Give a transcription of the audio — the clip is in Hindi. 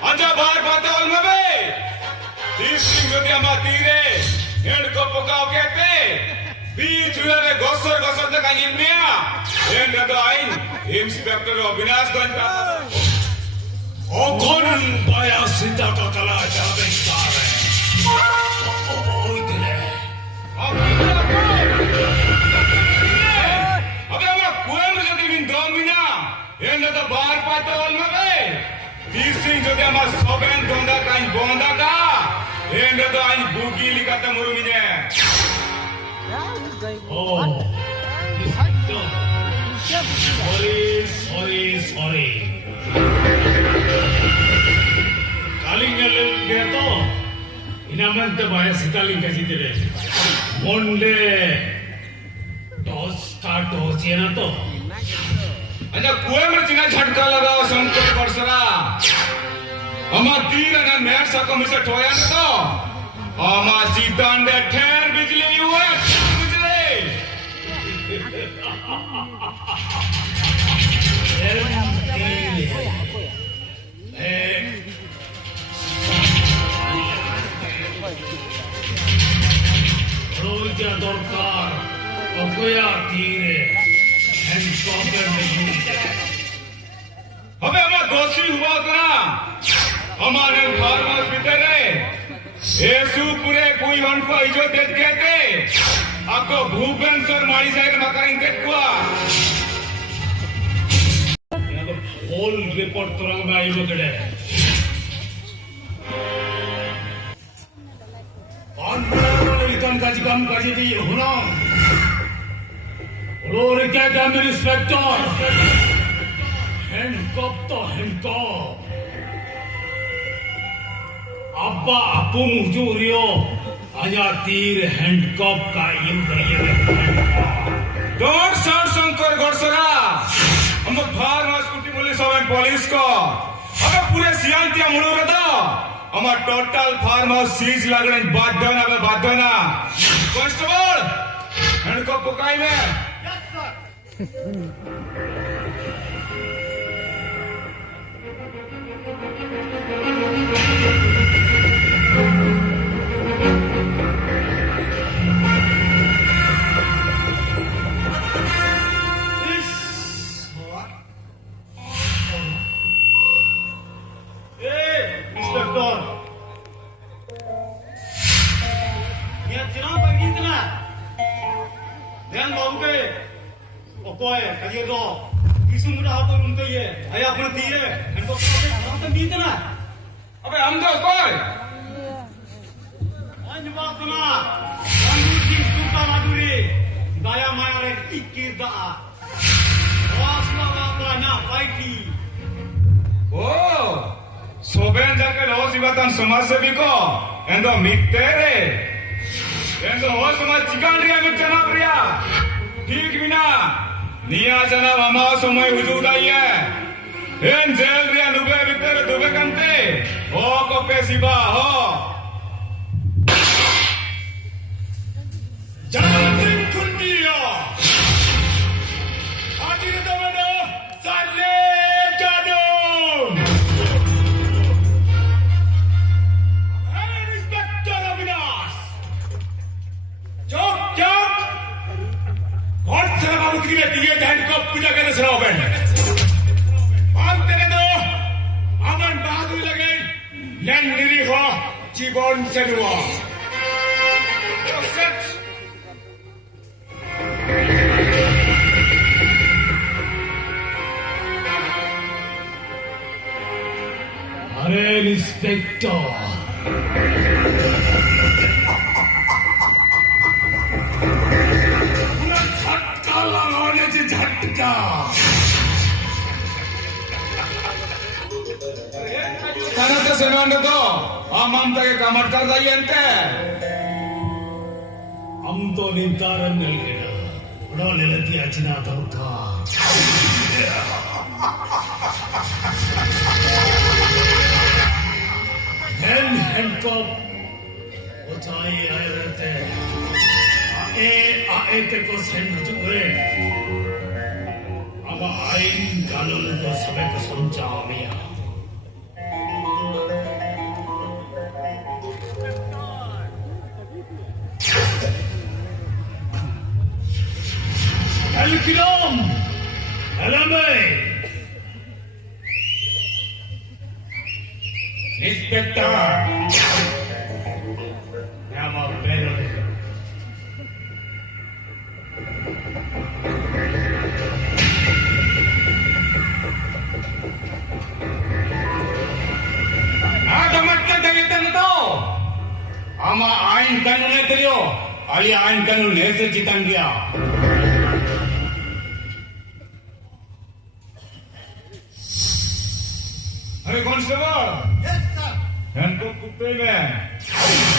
Aja bar patol mabe. Dising jodi ama tire. Hand ko pokaw kete. Bi chulare gosor te kangil mea. Hand ado ain. Inspector Abinash Ganka. Okon baya sita ka kala jabe kare. Oitile. Abe ama kuem jodi min domina. Hand ado bar patol mabe. Dising jodi ama soben donda kain bonda ka. Hand ado ain bugi likata murumine. Oh. Sorry. Kalingal beto inamante baya sitaling kasitire. Monde toss yana to. Aja kuem rachina jhatka lagao sankat barsara. Ama तीर अना मैच सको मिसे ठोया न तो. ama chitande ठेर बिजली हुए बिजली. Roja dorkar, okoya tire, helicopter में अबे हमारा दोषी हुआ करा. हमारे फार्मर्स बितरे. ऐसु पूरे कोई वन को इजो देख के थे. आपको भूपेंद्र मारी साइड मकान के कुआ. होल रिपोर्ट तुरंग में आई बगड़े इतन काजी दी होना और क्या मेरी इंस्पेक्टर हैंडकॉप अब्बा अपू मुजूरियो आजा तीर हैंडकॉप का डॉट सर शंकर गड़सरा. हम फार्मर्स कुटी पुलिस और पुलिस को अबे पूरे सियांतिया मुड़ो रहा. हमारा टोटल फार्मर्स सीज लगने बाध्य ना. कांस्टेबल हैंडकॉप पकाई में. Okoy, kaya do. Isu muda hato runte ye. Aya apne diye. Hendo kabe kabe नीत ना. अबे हम तो कोई. Anjwa kana. Rangu sing suka laduri. Daya maya re ikir da. Wasma wakrana paiki. Oh, soben jaके रोज इबातन समाज से बिको. एंडो मित्तेरे. एंडो हो समाज चिकन रिया मित्तना प्रिया. ठीक बिना. निया जना मामा समय हुजूर आई है. इन जेल रिया नुबे बितर दुबे कंते. हो को पेसिबा हो. जातिन कुंडिया. हाजिर दवनो साले जादून. Hey, Inspector Abinash. चुप. कौन सा बाबू की दिए हैंड को पूजा करने से रोबेन. हम तेरे दो अमन बहादुर लगे लंडरी हो जीवन चलुआ. अरे इंस्पेक्टर झटका लगाने से झटका. खाना तो सेवन तो हम तक कमर कर दाई अंते. हम तो निंतारन निलगिना बड़ा निलती अचना दौका. हैंडकॉप उचाई आए रहते. आए ते को सेंड जुए. अब आइन कानून को सबक समझा मिया. Belum. Alamai. Inspektor. Nama belum. Ada macam tangitan itu. Ama ain kanunnya teriyo. Ali ain kanun ऐसे चितन गया. अरे कांस्टेबल Yes, sir. इनको कुत्ते में